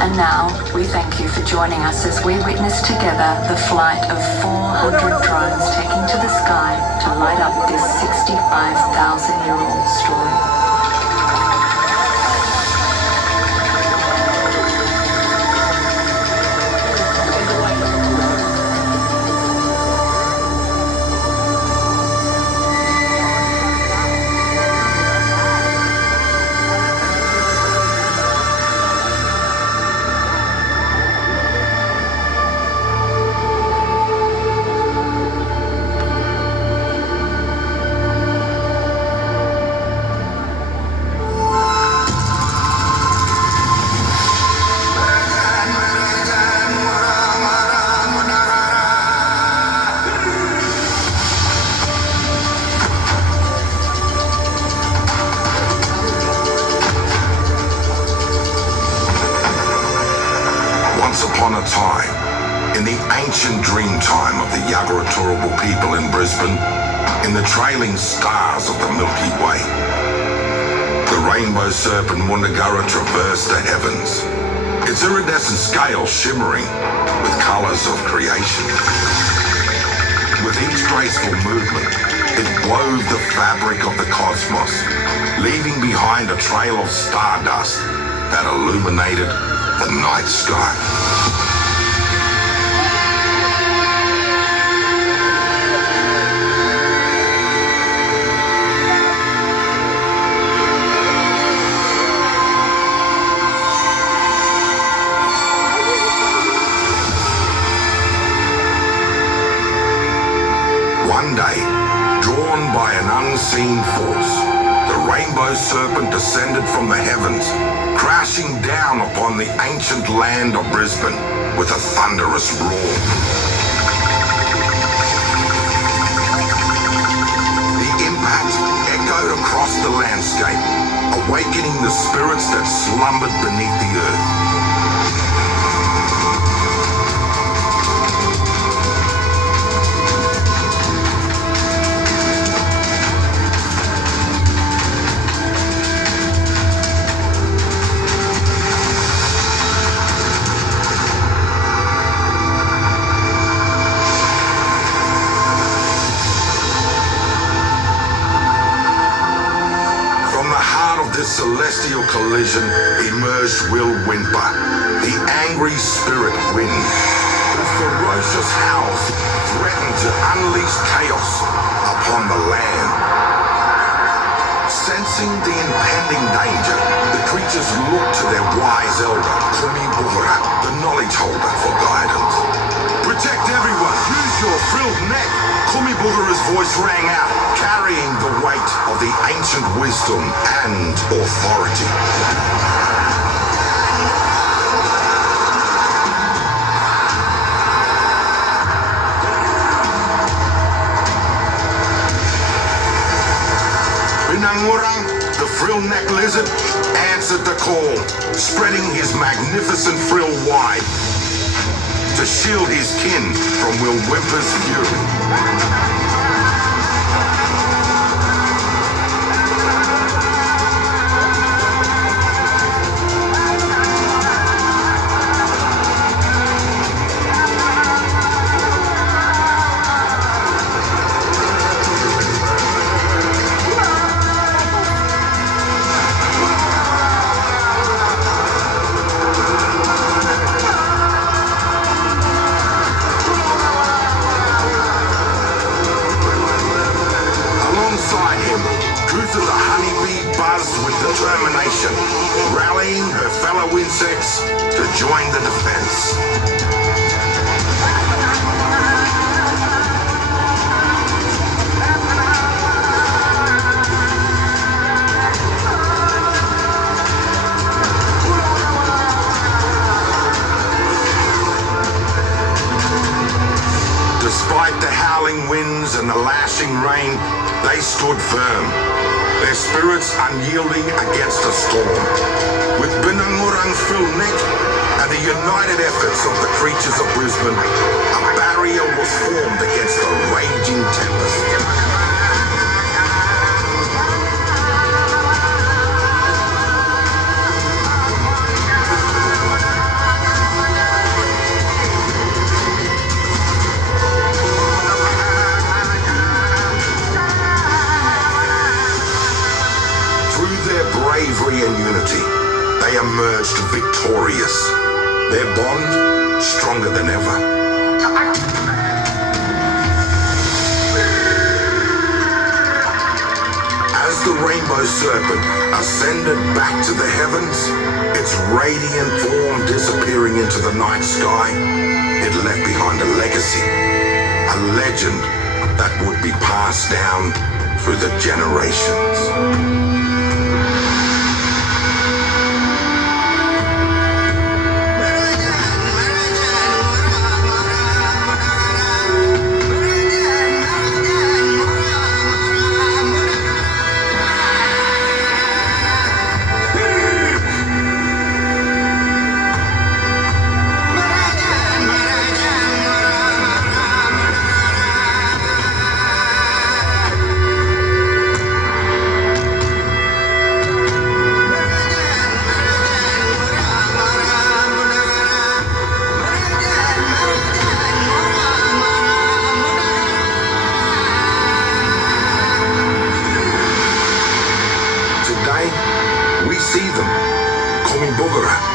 And now, we thank you for joining us as we witness together the flight of 400 drones taking to the sky to light up this 65,000-year-old story. People in Brisbane, in the trailing stars of the Milky Way. The Rainbow Serpent traversed the heavens, its iridescent scale shimmering with colours of creation. With each graceful movement, it wove the fabric of the cosmos, leaving behind a trail of stardust that illuminated the night sky. One day, drawn by an unseen force, the Rainbow Serpent descended from the heavens, crashing down upon the ancient land of Brisbane with a thunderous roar. The impact echoed across the landscape, awakening the spirits that slumbered beneath the earth. Celestial collision emerged Will Whimper, the angry spirit wind, whose ferocious howls threatened to unleash chaos upon the land. Sensing the impending danger, the creatures looked to their wise elder, Kumibura, the knowledge holder, for guidance. Protect everyone, use your frilled neck! Kumibura's voice rang out, carrying the weight of the ancient wisdom and authority. Binangurang, the frill-neck lizard, answered the call, spreading his magnificent frill wide to shield his kin from Will Whimper's fury. Determination, rallying her fellow insects to join the defense. Despite the howling winds and the lashing rain, they stood firm, their spirits unyielding against a storm. With Binangurang's frill neck and the united efforts of the creatures of Brisbane, a barrier was formed against the raging tempest. emerged victorious, their bond stronger than ever. As the Rainbow Serpent ascended back to the heavens, its radiant form disappearing into the night sky, it left behind a legacy, a legend that would be passed down through the generations.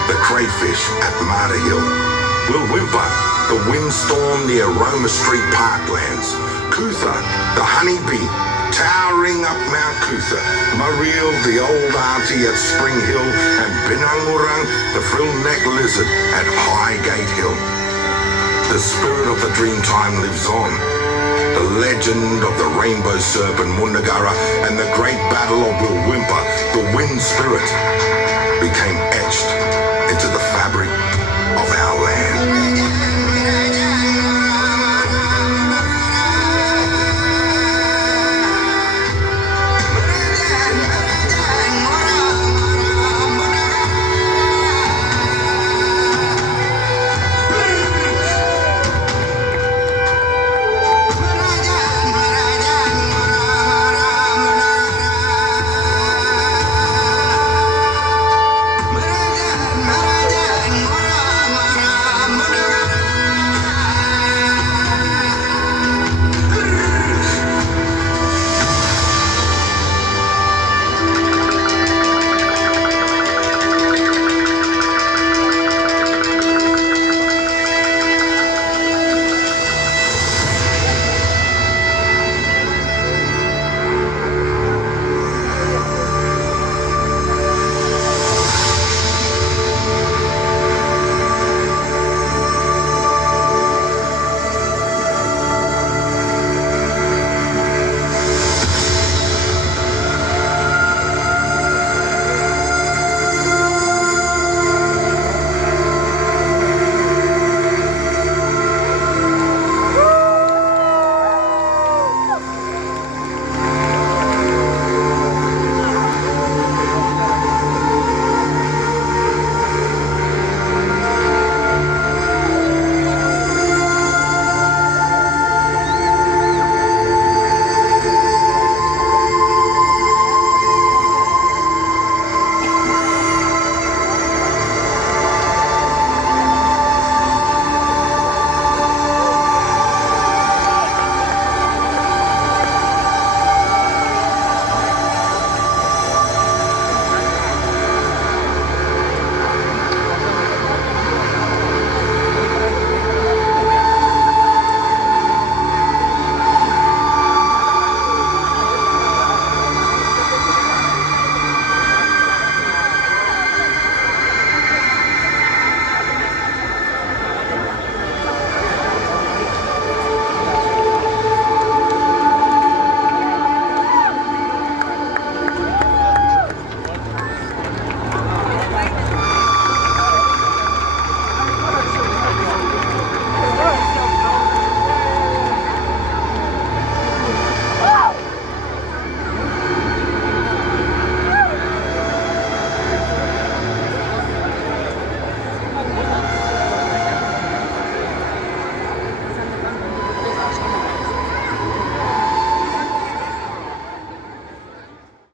The crayfish at Marta Hill, Will Whimper, the windstorm near Roma Street Parklands, Cootha, the honeybee, towering up Mount Cootha, Mariel, the old auntie at Spring Hill, and Binangurang, the frill-neck lizard at Highgate Hill. The spirit of the Dreamtime lives on. The legend of the Rainbow Serpent Mundagara and the great battle of Will Whimper, the wind spirit, became etched